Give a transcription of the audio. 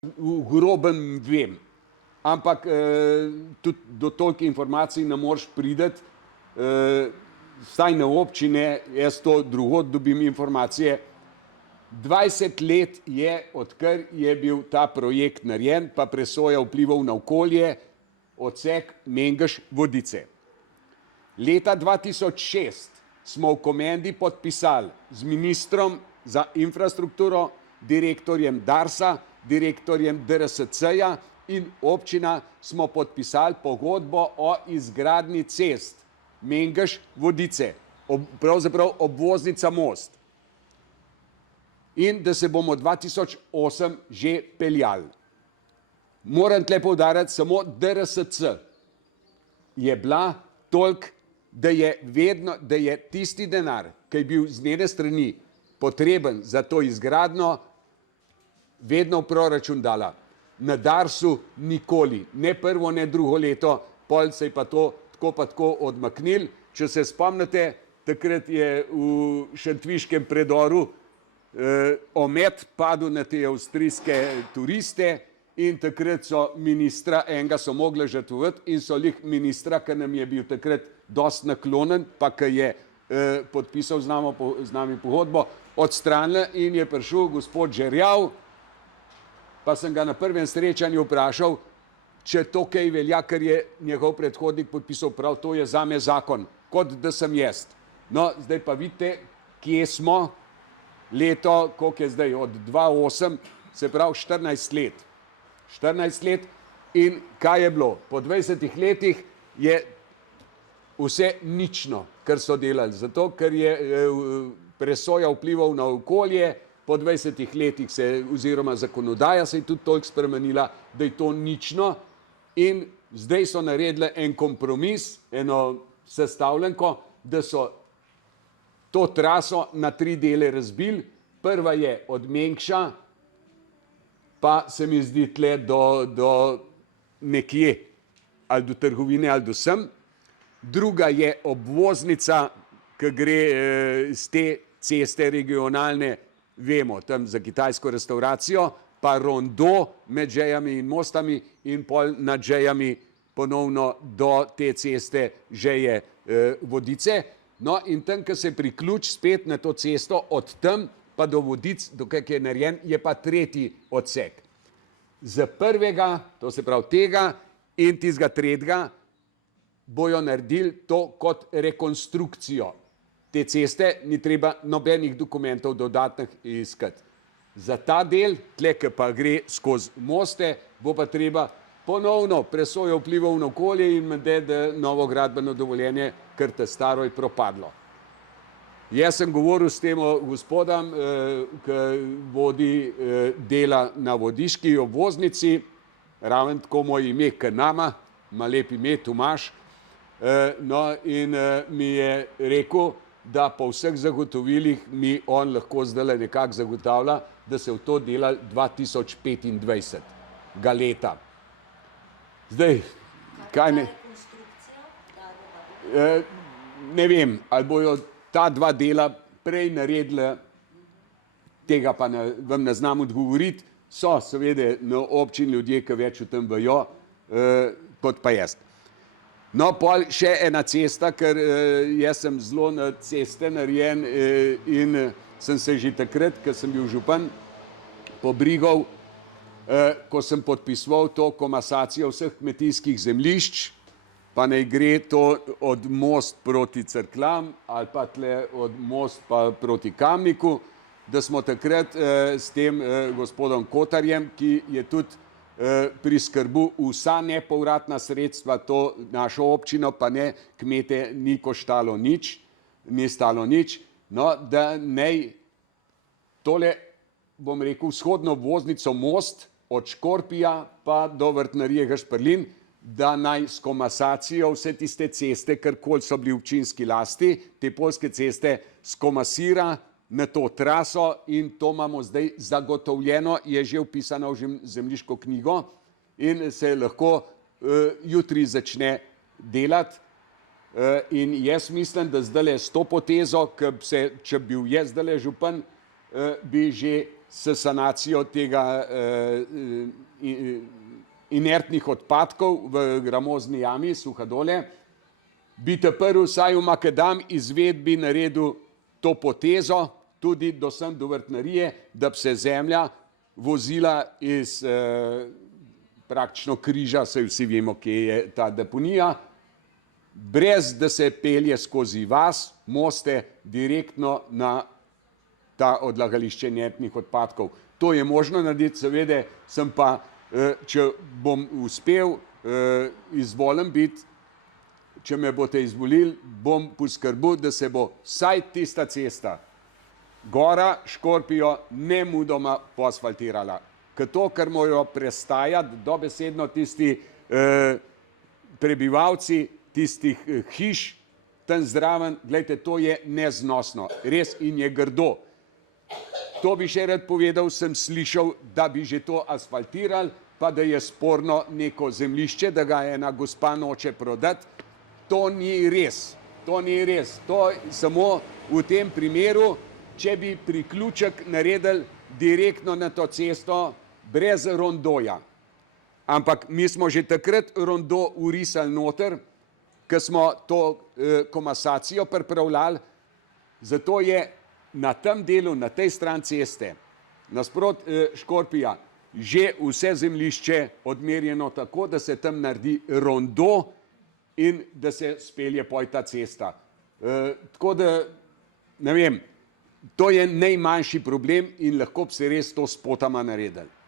v grobem vem, ampak tudi do toliko informacij ne moreš priti, vsaj na občine, jaz to drugod dobim informacije. 20 let je, odkar je bil ta projekt narejen, pa presoja vplivov na okolje, odsek Mengeš-Vodice. Leta 2006 smo v Komendi podpisali z ministrom za infrastrukturo, direktorjem Darsa, direktorjem DRSC-ja in občina smo podpisali pogodbo o izgradnji cest Mengeš-Vodice, pravzaprav obvoznica Most. In da se bomo 2008 že peljali. Moram tle poudariti, samo DRSC je bila toliko, da je tisti denar, ki je bil z njene strani potreben za to izgradnjo, vedno v proračun dala. Na Darsu nikoli, ne prvo, ne drugo leto, pol se je pa to tako pa tako odmaknil. Če se spomnite, takrat je v Šentviškem predoru omet padel na te avstrijske turiste in takrat so ministra, enega so mogli žrtvovati in so lih ministra, ki nam je bil takrat dosti naklonen, pa ki je podpisal z nami pogodbo, odstranili in je prišel gospod Žerjav, pa sem ga na prvem srečanju vprašal, če to kaj velja, ker je njegov predhodnik podpisal, prav to je zame zakon, kot da sem jaz. No, zdaj pa vidite, kje smo, leto, koliko je zdaj, od 2008, se pravi 14 let. 14 let in kaj je bilo? Po 20 letih je vse nično, kar so delali, zato ker je presoja vplivov na okolje, po 20 letih se, oziroma zakonodaja se je tudi toliko spremenila, da je to nično in zdaj so naredili en kompromis, eno sestavljenko, da so to traso na 3 dele razbili. Prva je od Mengša, pa se mi zdi tle do nekje, ali do trgovine, ali do sem. Druga je obvoznica, ki gre z te ceste regionalne, vemo, tam za kitajsko restauracijo, pa rondo med Žejami in Mostami in pol nad Žejami ponovno do te ceste Žeje-Vodice. No in tam, ko se priključi spet na to cesto, od tam pa do Vodic, dokaj je narejen, je pa tretji odsek. Za prvega, to se pravi tega in tistega tretjega, bojo naredili to kot rekonstrukcijo. Te ceste ni treba nobenih dokumentov dodatnih iskati. Za ta del, tle, ki pa gre skozi moste, bo pa treba ponovno presojo vplivov na okolje in da novo gradbeno dovoljenje, ker te staro je propadlo. Jaz sem govoril s tem gospodom, ki vodi dela na vodiški obvoznici, raven tako moj ime, k nama, ima lep ime, Tomaž, no in mi je rekel, da po vseh zagotovilih mi on lahko zdaj nekako zagotavlja, da se v to dela 2025 leta. Zdaj, kaj ne? Ne vem, ali bojo ta 2 dela prej naredili, tega pa vam ne znam odgovoriti, so seveda na občini ljudje, ki več o tem vejo, kot pa jaz. No, pol še ena cesta, ker jaz sem zelo na ceste narejen in sem se že takrat, ko sem bil župan, pobrigal, ko sem podpisoval to komasacijo vseh kmetijskih zemljišč, pa naj gre to od Most proti Cerkljam ali pa tle od Most pa proti Kamniku, da smo takrat s tem gospodom Kotarjem, ki je tudi priskrbil vsa nepovratna sredstva, to našo občino, pa ne kmete, ni koštalo nič, ni stalo nič, no, da naj tole, bom rekel, vzhodno obvoznico Most od Škorpija pa do Vrtnarije Gašperlin, da naj s komasacijo vse tiste ceste, karkoli so bili v občinski lasti, te poljske ceste skomasira na to traso in to imamo zdaj zagotovljeno, je že vpisano v zemljiško knjigo in se lahko jutri začne delati. In jaz mislim, da zdaj s to potezo, če bi bil jaz zdaj župan, bi že s sanacijo tega inertnih odpadkov v gramozni jami Suhadole, bi te prvi vsaj v makadam izvedbi naredil to potezo, tudi do sem do vrtnarije, da bi se zemlja vozila iz praktično križa, saj vsi vemo, kje je ta deponija, brez da se pelje skozi vas, moste direktno na ta odlagališče inertnih odpadkov. To je možno narediti, seveda sem pa, če bom uspel izvoljen biti, če me boste izvolili, bom poskrbel, da se bo vsaj tista cesta Gora Škorpijo nemudoma poasfaltirala. Ker to, kar morajo prestajati dobesedno tisti prebivalci tistih hiš tam zraven, glejte, to je neznosno, res in je grdo. To bi še rad povedal, sem slišal, da bi že to asfaltirali, pa da je sporno neko zemljišče, da ga ena gospa noče prodati. To ni res, to ni res. To samo v tem primeru, če bi priključek naredili direktno na to cesto, brez rondoja. Ampak mi smo že takrat rondo urisali noter, ko smo to komasacijo pripravljali, zato je na tem delu, na tej strani ceste, nasprot Škorpija, že vse zemljišče odmerjeno tako, da se tam naredi rondo in da se spelje poj ta cesta. Tako da, ne vem, to je najmanjši problem in lahko bi se res to spotoma naredili.